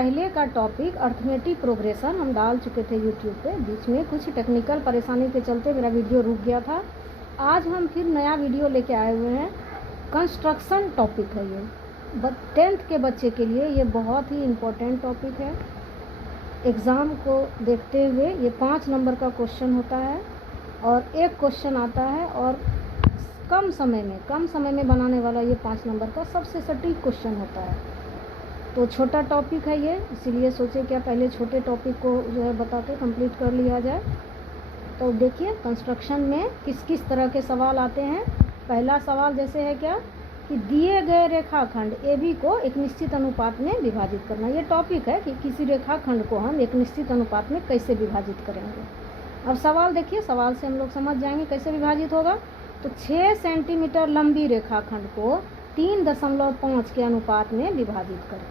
पहले का topic arithmetic progression हम डाल चुके थे यूट्यूब पे। बीच में कुछ टेक्निकल परेशानी के चलते मेरा वीडियो रुक गया था। आज हम फिर नया वीडियो लेके आए हुए हैं। कंस्ट्रक्शन टॉपिक है ये, 10th के बच्चे के लिए ये बहुत ही इम्पोर्टेंट टॉपिक है। एग्ज़ाम को देखते हुए ये 5 नंबर का क्वेश्चन होता है और एक क्वेश्चन आता है और कम समय में बनाने वाला ये 5 नंबर का सबसे सटीक क्वेश्चन होता है। तो छोटा टॉपिक है ये, इसीलिए सोचे क्या पहले छोटे टॉपिक को जो है बता के कंप्लीट कर लिया जाए। तो देखिए कंस्ट्रक्शन में किस किस तरह के सवाल आते हैं। पहला सवाल जैसे है क्या कि दिए गए रेखाखंड AB को एक निश्चित अनुपात में विभाजित करना। ये टॉपिक है कि किसी रेखाखंड को हम एक निश्चित अनुपात में कैसे विभाजित करेंगे। अब सवाल देखिए, सवाल से हम लोग समझ जाएंगे कैसे विभाजित होगा। तो 6 सेंटीमीटर लंबी रेखाखंड को 3.5 के अनुपात में विभाजित करें।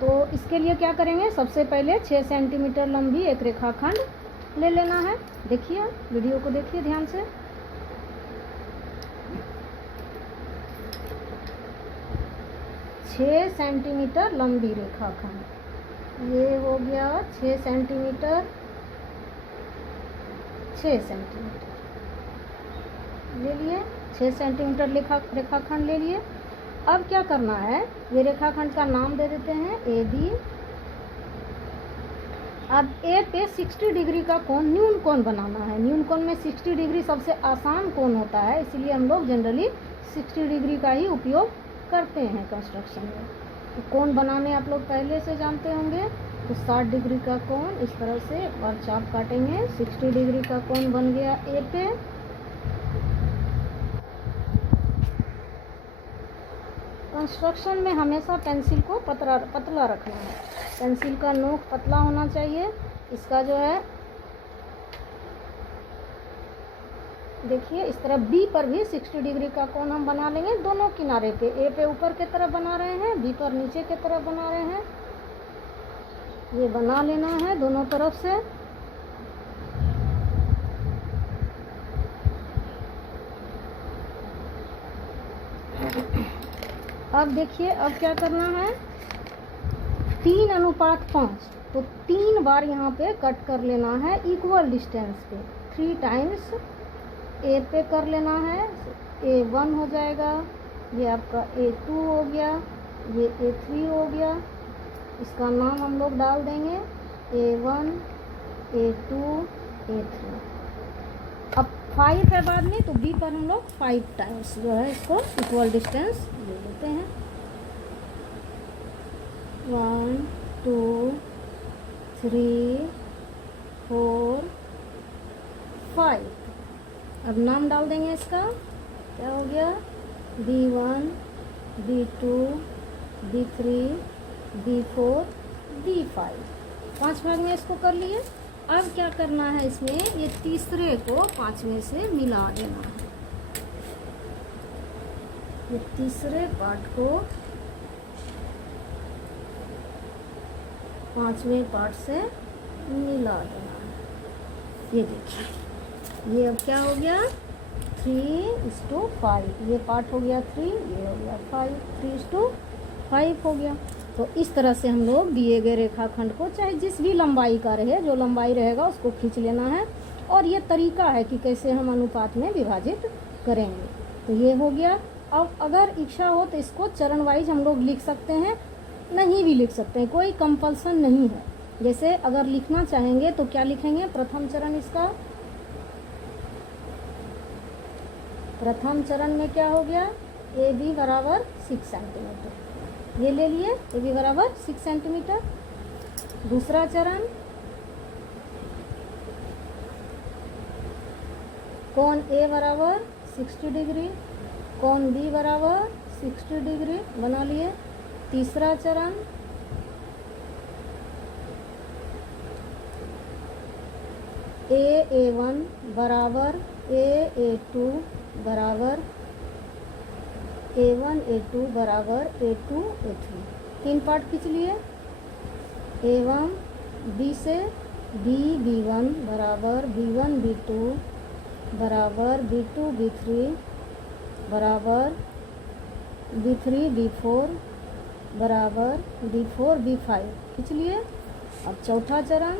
तो इसके लिए क्या करेंगे, सबसे पहले 6 सेंटीमीटर लंबी एक रेखाखंड ले लेना है। देखिए वीडियो को देखिए ध्यान से। छः सेंटीमीटर लंबी रेखाखंड, ये हो गया 6 सेंटीमीटर, 6 सेंटीमीटर ले लिए, 6 सेंटीमीटर रेखाखंड ले लिए। अब क्या करना है, ये रेखाखंड का नाम दे देते हैं AB। अब A पे 60 डिग्री का कोण, न्यून कोण बनाना है। न्यून कोण में 60 डिग्री सबसे आसान कोण होता है, इसलिए हम लोग जनरली 60 डिग्री का ही उपयोग करते हैं कंस्ट्रक्शन में। तो कोण बनाने आप लोग पहले से जानते होंगे। तो 60 डिग्री का कोण इस तरह से और चाप काटेंगे। 60 डिग्री का कोण बन गया A पे। कंस्ट्रक्शन में हमेशा पेंसिल को पतला रखना है। पेंसिल का नोक पतला होना चाहिए। इसका जो है देखिए इस तरह B पर भी 60 डिग्री का कोण हम बना लेंगे दोनों किनारे पे। A पे ऊपर की तरफ बना रहे हैं, B पर नीचे की तरफ बना रहे हैं। ये बना लेना है दोनों तरफ से। अब देखिए अब क्या करना है, 3:5। तो 3 बार यहाँ पे कट कर लेना है इक्वल डिस्टेंस पे। 3 टाइम्स A पे कर लेना है। A1 हो जाएगा, ये आपका A2 हो गया, ये A3 हो गया। इसका नाम हम लोग डाल देंगे A1, A2, A3। अब 5 है बाद में, तो B पर हम लोग 5 टाइम्स जो है इसको इक्वल डिस्टेंस ले लेते हैं। 1, 2, 3, 4, 5। अब नाम डाल देंगे इसका, क्या हो गया, B1, B2, B3, B4, B5। 5 भाग में इसको कर लिए। अब क्या करना है, इसमें ये तीसरे को 5वें से मिला देना है। ये तीसरे पार्ट को 5वें पार्ट से मिला देना है। ये देखिए ये अब क्या हो गया, 3:5। ये पार्ट हो गया 3, ये हो गया 5, 3:5 हो गया। तो इस तरह से हम लोग दिए गए रेखाखंड को चाहे जिस भी लंबाई का रहे, जो लंबाई रहेगा उसको खींच लेना है। और ये तरीका है कि कैसे हम अनुपात में विभाजित करेंगे। तो ये हो गया। अब अगर इच्छा हो तो इसको चरण वाइज हम लोग लिख सकते हैं, नहीं भी लिख सकते हैं, कोई कंपल्सन नहीं है। जैसे अगर लिखना चाहेंगे तो क्या लिखेंगे, प्रथम चरण इसका, प्रथम चरण में क्या हो गया, AB बराबर 6 सेंटीमीटर, ये ले लिए AB बराबर 6 सेंटीमीटर। दूसरा चरण, कोण A बराबर 60 डिग्री, कोण B बराबर 60 डिग्री बना लिए। तीसरा चरण, A1 बराबर A2 बराबर A1, A2 बराबर A2, A3। 3 पार्ट खींच लिए। A1 B से B1 बराबर B1, B2 बराबर B2, B3 बराबर B3, B4 बराबर D4 B5 खींच लिए। अब चौथा चरण,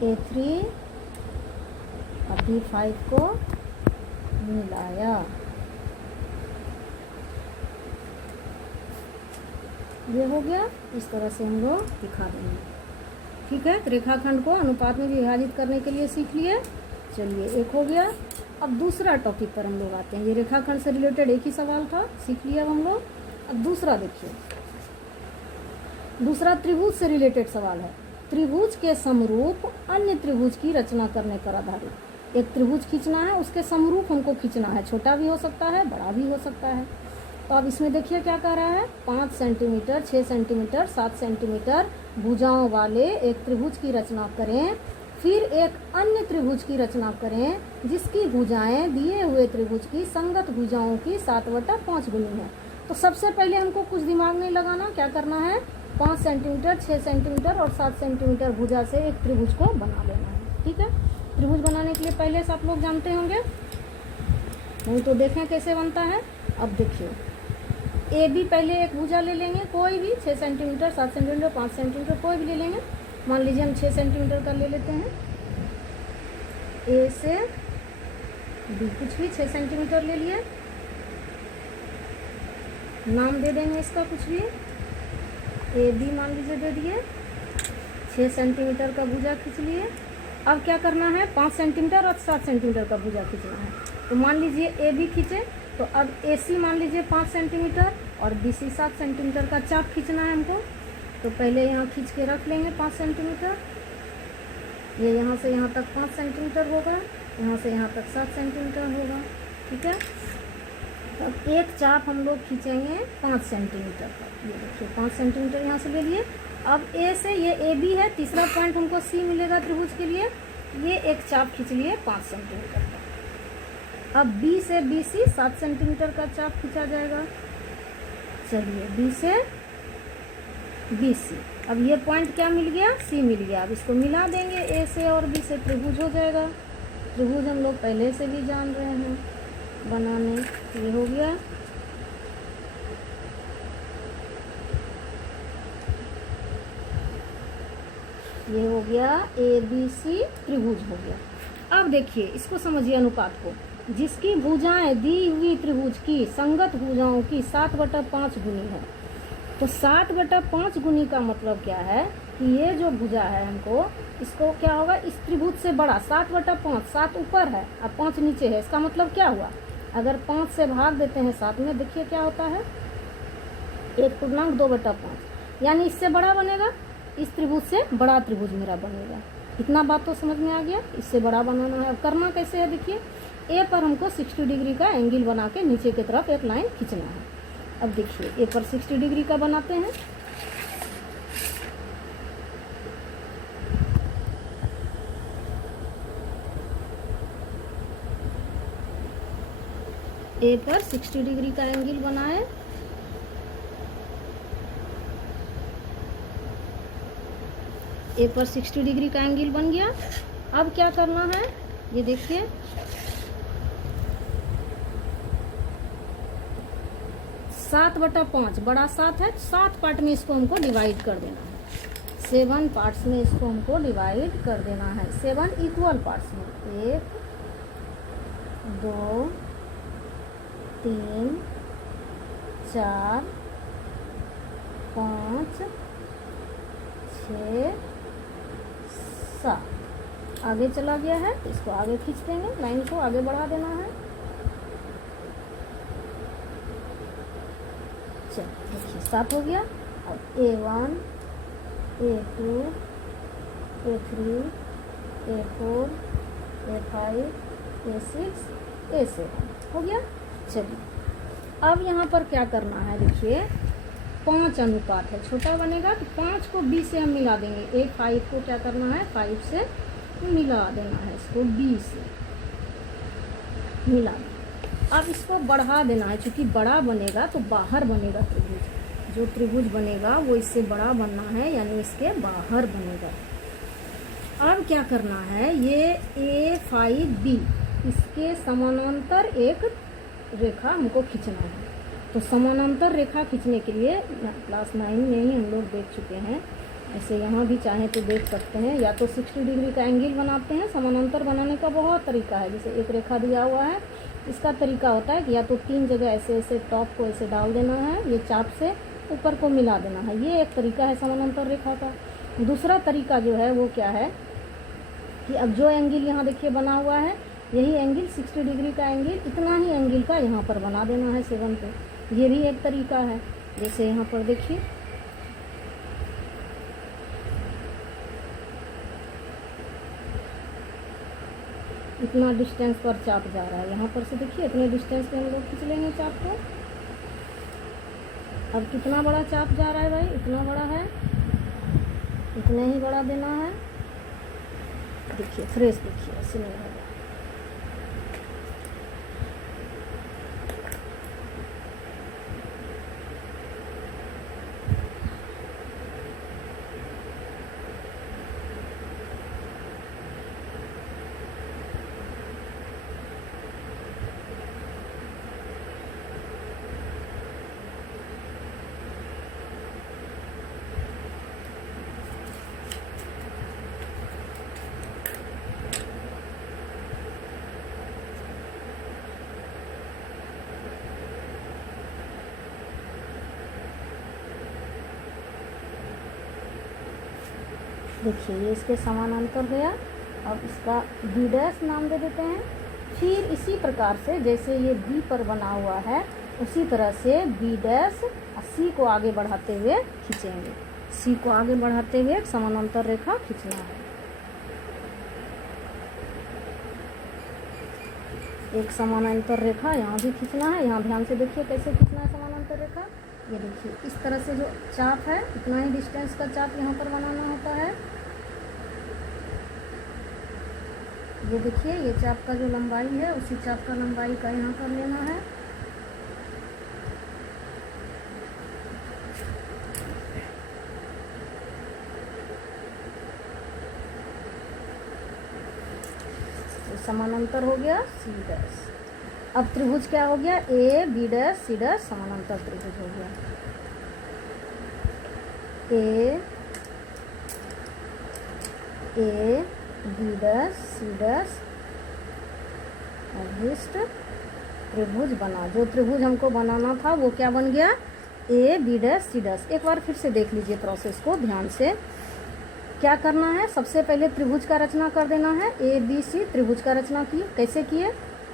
A3 और B5 को मिलाया। ये हो गया। इस तरह से हम लोग दिखा देंगे। ठीक है, तो रेखाखंड को अनुपात में विभाजित करने के लिए सीख लिए। चलिए, एक हो गया। अब दूसरा टॉपिक पर हम लोग आते हैं। ये रेखाखंड से रिलेटेड एक ही सवाल था, सीख लिया अब हम लोग। अब दूसरा देखिए, दूसरा त्रिभुज से रिलेटेड सवाल है। त्रिभुज के समरूप अन्य त्रिभुज की रचना करने पर आधारित। एक त्रिभुज खींचना है, उसके समरूप हमको खींचना है। छोटा भी हो सकता है, बड़ा भी हो सकता है। तो अब इसमें देखिए क्या कह रहा है, 5 सेंटीमीटर, 6 सेंटीमीटर, 7 सेंटीमीटर भुजाओं वाले एक त्रिभुज की रचना करें। फिर एक अन्य त्रिभुज की रचना करें जिसकी भुजाएं दिए हुए त्रिभुज की संगत भुजाओं की 7/5 गुनी है। तो सबसे पहले हमको कुछ दिमाग नहीं लगाना, क्या करना है, 5 सेंटीमीटर, 6 सेंटीमीटर और 7 सेंटीमीटर भुजा से एक त्रिभुज को बना लेना है। ठीक है, त्रिभुज बनाने के लिए पहले से आप लोग जानते होंगे, नहीं तो देखें कैसे बनता है। अब देखिए, ए बी पहले एक भुजा ले लेंगे, कोई भी 6 सेंटीमीटर, 7 सेंटीमीटर, 5 सेंटीमीटर कोई भी ले लेंगे। मान लीजिए हम 6 सेंटीमीटर का ले लेते हैं। ए से बी, कुछ भी 6 सेंटीमीटर ले लिए। नाम दे देंगे इसका कुछ भी, ए बी मान लीजिए दे दिए। 6 सेंटीमीटर का भुजा खींच लिए। अब क्या करना है, 5 सेंटीमीटर और 7 सेंटीमीटर का भुजा खींचना है। तो मान लीजिए ए बी खींचे, तो अब ए सी मान लीजिए 5 सेंटीमीटर और बी सी 7 सेंटीमीटर का चाप खींचना है हमको। तो पहले यहाँ खींच के रख लेंगे 5 सेंटीमीटर। ये यहाँ से यहाँ तक 5 सेंटीमीटर होगा, यहाँ से यहाँ तक 7 सेंटीमीटर होगा। ठीक है, अब एक चाप हम लोग खींचेंगे 5 सेंटीमीटर का। ये देखिए 5 सेंटीमीटर यहाँ से ले लिए। अब ए से, ये ए बी है, तीसरा पॉइंट हमको सी मिलेगा त्रिभुज के लिए। ये एक चाप खींच लिए 5 सेंटीमीटर का। अब बी से बी सी 7 सेंटीमीटर का चाप खींचा जाएगा। चलिए, बी से बी सी, अब ये पॉइंट क्या मिल गया, सी मिल गया। अब इसको मिला देंगे, ए से और बी से त्रिभुज हो जाएगा। त्रिभुज हम लोग पहले से भी जान रहे हैं बनाने। ये हो गया। ये हो गया ए बी सी त्रिभुज हो गया। अब देखिए इसको समझिए, अनुपात को, जिसकी भुजाएं दी हुई त्रिभुज की संगत भुजाओं की 7/5 गुनी है। तो 7/5 गुनी का मतलब क्या है कि ये जो भुजा है हमको, इसको क्या होगा, इस त्रिभुज से बड़ा 7/5, 7 ऊपर है और 5 नीचे है। इसका मतलब क्या हुआ, अगर 5 से भाग देते हैं 7 में, देखिए क्या होता है, 1/2/5, यानी इससे बड़ा बनेगा। इस त्रिभुज से बड़ा त्रिभुज मेरा बनेगा। इतना बात तो समझ में आ गया। इससे बड़ा बनाना है। अब करना कैसे है, देखिए ए पर हमको 60 डिग्री का एंगल बना के नीचे की तरफ एक लाइन खींचना है। अब देखिए ए पर 60 डिग्री का बनाते हैं। ए पर 60 डिग्री का एंगल बनाए। ए पर 60 डिग्री का एंगल बन गया। अब क्या करना है, ये देखिए 7/5 बड़ा 7 है, 7 पार्ट में इसको हमको डिवाइड कर देना है। 7 पार्ट्स में इसको हमको डिवाइड कर देना है। 7 इक्वल पार्ट्स में, 1 2 3 4 5 6 7। आगे चला गया है, इसको आगे खींच देंगे, लाइन को आगे बढ़ा देना है। चलिए देखिए 7 हो गया। अब A1 A2 A3 A4 A5 A6 A7 हो गया। चलिए अब यहाँ पर क्या करना है, देखिए 5 अनुपात है, छोटा बनेगा तो 5 को B से हम मिला देंगे। 5 को क्या करना है, 5 से मिला देना है, इसको B से मिला देना। अब इसको बढ़ा देना है, क्योंकि बड़ा बनेगा तो बाहर बनेगा त्रिभुज। जो त्रिभुज बनेगा वो इससे बड़ा बनना है, यानी इसके बाहर बनेगा। अब क्या करना है, ये A5B इसके समानांतर एक रेखा हमको खींचना है। तो समानांतर रेखा खींचने के लिए क्लास 9 में ही हम लोग देख चुके हैं, ऐसे यहाँ भी चाहें तो देख सकते हैं। या तो 60 डिग्री का एंगल बनाते हैं। समानांतर बनाने का बहुत तरीका है। जैसे एक रेखा दिया हुआ है, इसका तरीका होता है कि या तो 3 जगह ऐसे ऐसे टॉप को ऐसे डाल देना है, ये चाप से ऊपर को मिला देना है। ये एक तरीका है समानांतर रेखा का। दूसरा तरीका जो है वो क्या है कि अब जो एंगल यहाँ देखिए बना हुआ है, यही एंगल 60 डिग्री का एंगल, इतना ही एंगल का यहाँ पर बना देना है 7 पे। ये भी एक तरीका है। जैसे यहाँ पर देखिए, इतना डिस्टेंस पर चाप जा रहा है, यहाँ पर से देखिए इतने डिस्टेंस पे हम लोग खींच लेंगे चाप को। अब कितना बड़ा चाप जा रहा है भाई, इतना बड़ा है, इतना ही बड़ा देना है। देखिए फ्रेश, देखिए ऐसे नहीं होगा। देखिए ये इसके समानांतर गया। अब इसका B' नाम दे देते हैं। फिर इसी प्रकार से जैसे ये B पर बना हुआ है, उसी तरह से B' और C को आगे बढ़ाते हुए खींचेंगे। C को आगे बढ़ाते हुए एक समानांतर रेखा खींचना है। एक समानांतर रेखा यहाँ भी खींचना है। यहाँ ध्यान से देखिए कैसे खींचना है समानांतर रेखा। ये देखिए इस तरह से जो चाप है, इतना ही डिस्टेंस का चाप यहाँ पर बनाना होता है। ये देखिए ये चाप का जो लंबाई है, उसी चाप का लंबाई का यहाँ कर लेना है। तो समानांतर हो गया C'। अब त्रिभुज क्या हो गया, A, B', C' समानांतर त्रिभुज हो गया। A, B', C' अभिष्ट त्रिभुज बना। जो त्रिभुज हमको बनाना था वो क्या बन गया, A, B', C'। एक बार फिर से देख लीजिए प्रोसेस को ध्यान से। क्या करना है, सबसे पहले त्रिभुज का रचना कर देना है। ABC त्रिभुज का रचना की, कैसे किए,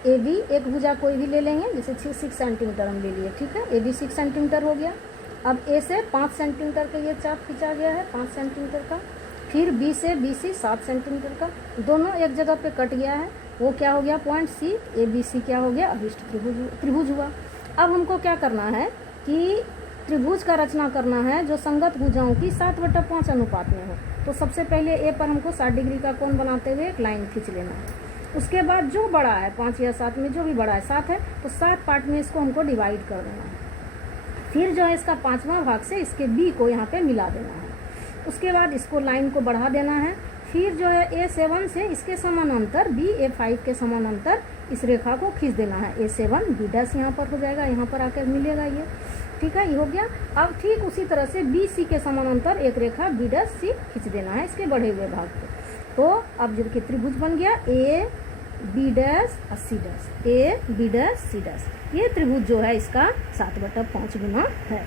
AB एक भुजा कोई भी ले लेंगे, जैसे 6 सेंटीमीटर हम ले लिए, ठीक है। AB 6 सेंटीमीटर हो गया। अब A से 5 सेंटीमीटर का ये चाप खींचा गया है, 5 सेंटीमीटर का। फिर B से BC 7 सेंटीमीटर का, दोनों एक जगह पे कट गया है, वो क्या हो गया पॉइंट C। ABC क्या हो गया, अभिष्ट त्रिभुज हुआ। अब हमको क्या करना है कि त्रिभुज का रचना करना है जो संगत भुजाओं की 7/5 अनुपात में हो। तो सबसे पहले A पर हमको 60 डिग्री का कोण बनाते हुए एक लाइन खींच लेना है। उसके बाद जो बड़ा है 5 या 7 में, जो भी बड़ा है 7 है, तो 7 पार्ट में इसको हमको डिवाइड कर देना है। फिर जो है इसका 5वां भाग से इसके B को यहाँ पे मिला देना है। उसके बाद इसको लाइन को बढ़ा देना है। फिर जो है A7 से इसके समानांतर B A5 के समानांतर इस रेखा को खींच देना है। A7 B' यहाँ पर हो जाएगा, यहाँ पर आकर मिलेगा ये, ठीक है, ये हो गया। अब ठीक उसी तरह से BC के समानांतर एक रेखा B', C खींच देना है इसके बढ़े हुए भाग को। तो अब जबकि त्रिभुज बन गया A, B' और C', A, B', C'। ये त्रिभुज जो है इसका 7/5 गुना है,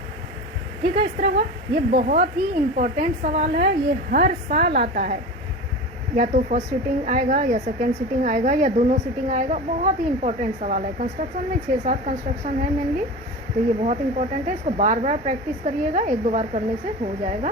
ठीक है। इस तरह हुआ। ये बहुत ही इम्पोर्टेंट सवाल है, ये हर साल आता है, या तो फर्स्ट सीटिंग आएगा या सेकेंड सीटिंग आएगा या दोनों सीटिंग आएगा। बहुत ही इंपॉर्टेंट सवाल है। कंस्ट्रक्शन में 6-7 कंस्ट्रक्शन है मेनली, तो ये बहुत इंपॉर्टेंट है। इसको बार बार प्रैक्टिस करिएगा, 1-2 बार करने से हो जाएगा।